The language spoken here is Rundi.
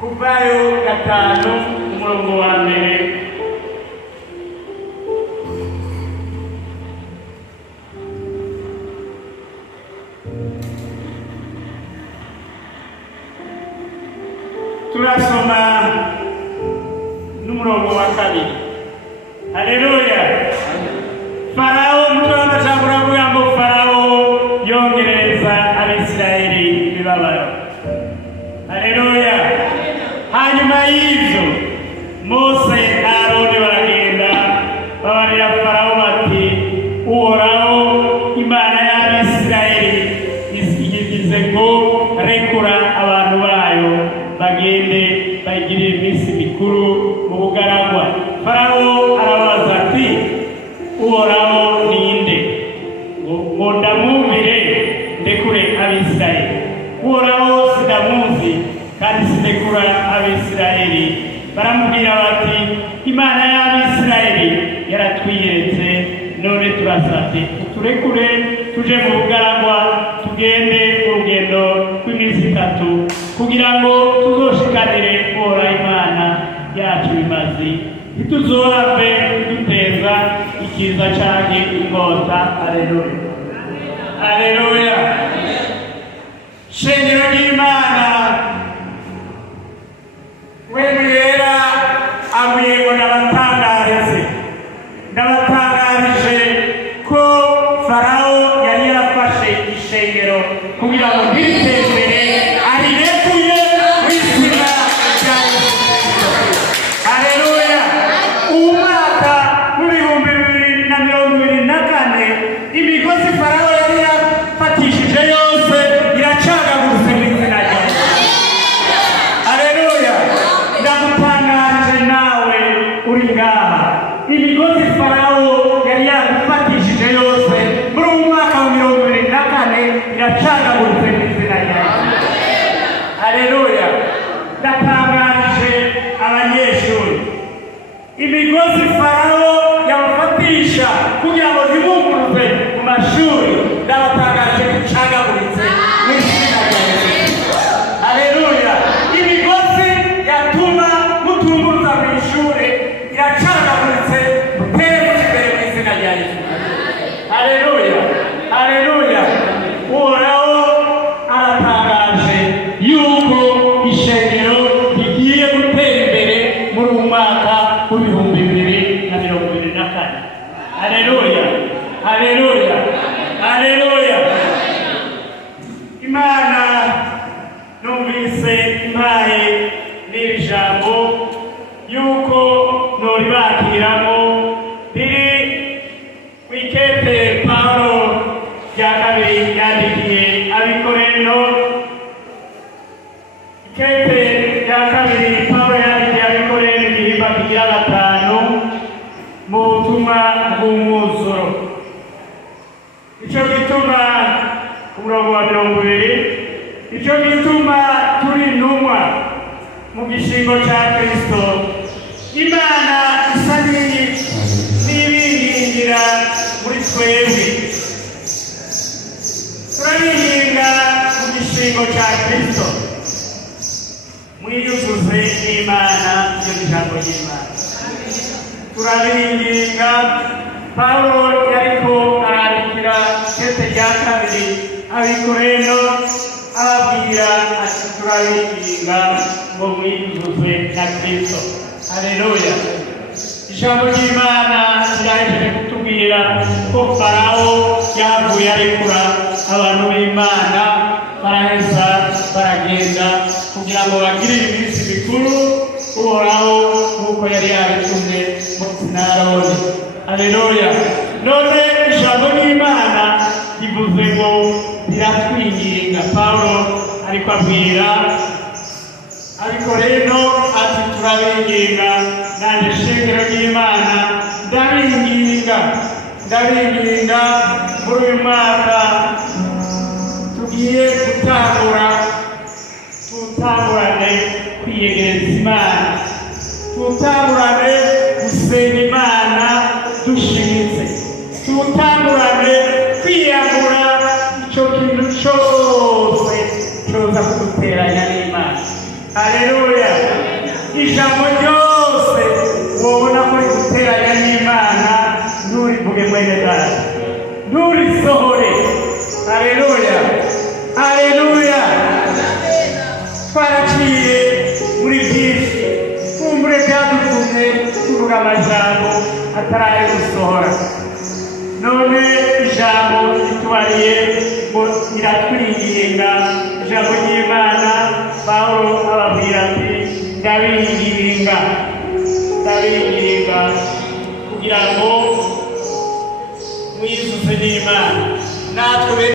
kuvayo gatanu umurongo wa mbere turasoma n'umurongo wa kabiri. Haleluya. Farao mutwana cyangwa ngo Farao yongereza Abisirayeli ibibabaro. Haleluya. Hanyuma y'ivyo Mose na Aroni baragenda babarira Farao bati Uhoraho Imana y'Abisirayeli igize ngo rekura abantu bayo bagende bagirire iminsi mikuru mu bugaragwa. Farao arabaza ati Uhoraho ninde ngo ndamwumvire ndekure Abisirayeli? Uhoraho sindamuzi kandi sindekura Abisirayeli. Baramubwira bati Imana y'Abisirayeli yaratwiyeretse, none turasabye turekure tuje mu bugaragwa tugende urugendo rw'iminsi 3 kugira ngo tuzoshikanire Uhoraho Imana yacu bimazi, ntituzohave duteza ikiza canke inkota. Haleluya. Haleluya. Shengero ry'Imana wera abuye ngo ndabatangarije ko Farao yari yarafashe ishengero kugira ngo ntiritembere arirekuye w'izina rya Yesu. Haleluya. Umwaka w'ibihumbi 2024 imigozi Farao yari yafatishije yose iracagagurutse mu izina rya Yesu. Haleluya. Ndagutangaje nawe uri ngaha, imigozi Farao yari yafatishije yose muri uyu mwaka wa 2024 iracagagurutse mu izina rya Yesu. Haleluya. Ndatangaje abanyeshuri, imigozi Farao yabafatisha kugira ngo zibunguruze mu mashuri ndabatangaje icagaguritse mu izina rya Yesu. Haleluya. Imigozi yatuma mutunguruza mu ishuri iracagaguritse, mutere imbere mu izina rya Yesu. Haleluya. Haleluya. Uhoraho aratangaje yuko ishengero rigiye gutera imbere muri uyu mwaka w'ibihumbi 2024. Haleluya. Haleluya. Haleluya. Imana numvise impaye n'iri jambo yuko noribakiramo riri wikete Paulo rya kabiri yandikiye Abikorino. Ikete rya kabiri Paulo yandikiye Abikorino igihimba kigira 5 mu butumwa bw'umwuzuro. Ico gituma ku murongo wa 20, ico gituma turi intumwa mu gishingo cya Kristo. Imana isa n'ibingingira muri twebwe, turabinginga mu gishingo cya Kristo mwiyuzuze n'Imana yo ijambo ry'Imana. Turabinginga. Paulo yariko arandikira ikete rya kabiri Abikorino ababwira ati turabinginga ngo mwiyuzuze na Kristo. Haleluya. Ijambo ry'Imana rirahejeje kutubwira ko Farao yavuye arekura abantu b'Imana baraheza baragenda kugira ngo bagirire iminsi mikuru Uhoraho nk'uko yari yabitumye Mose na Aroni. Haleluya. None ijambo ry'Imana rivuze ngo riratwinginga. Paulo ariko abwira Abikorino ati turabinginga, nanje shengero ry'Imana ndabinginga muri uyu mwaka tugiye tutangurane kwiyegereza Imana, tutangurane gusenga Imana dushimitse, tutangurane kwiyagura ico kintu cyose cyoza kuduteranya n'Imana. haleluya. Ijambo ryose wobona ko riguteranya n'Imana nturivuge mwene data, nturisohore. Haleluya, haleluya. Twaraciye muri byinshi, kumbure byadutumye tuvuga amajambo ataraye gusohora. None ijambo ritubariye ngo iratwinginga, ijambo ry'Imana Pawulo ababwira ati ndabinginga kugira ngo mwizuze n'Imana natwe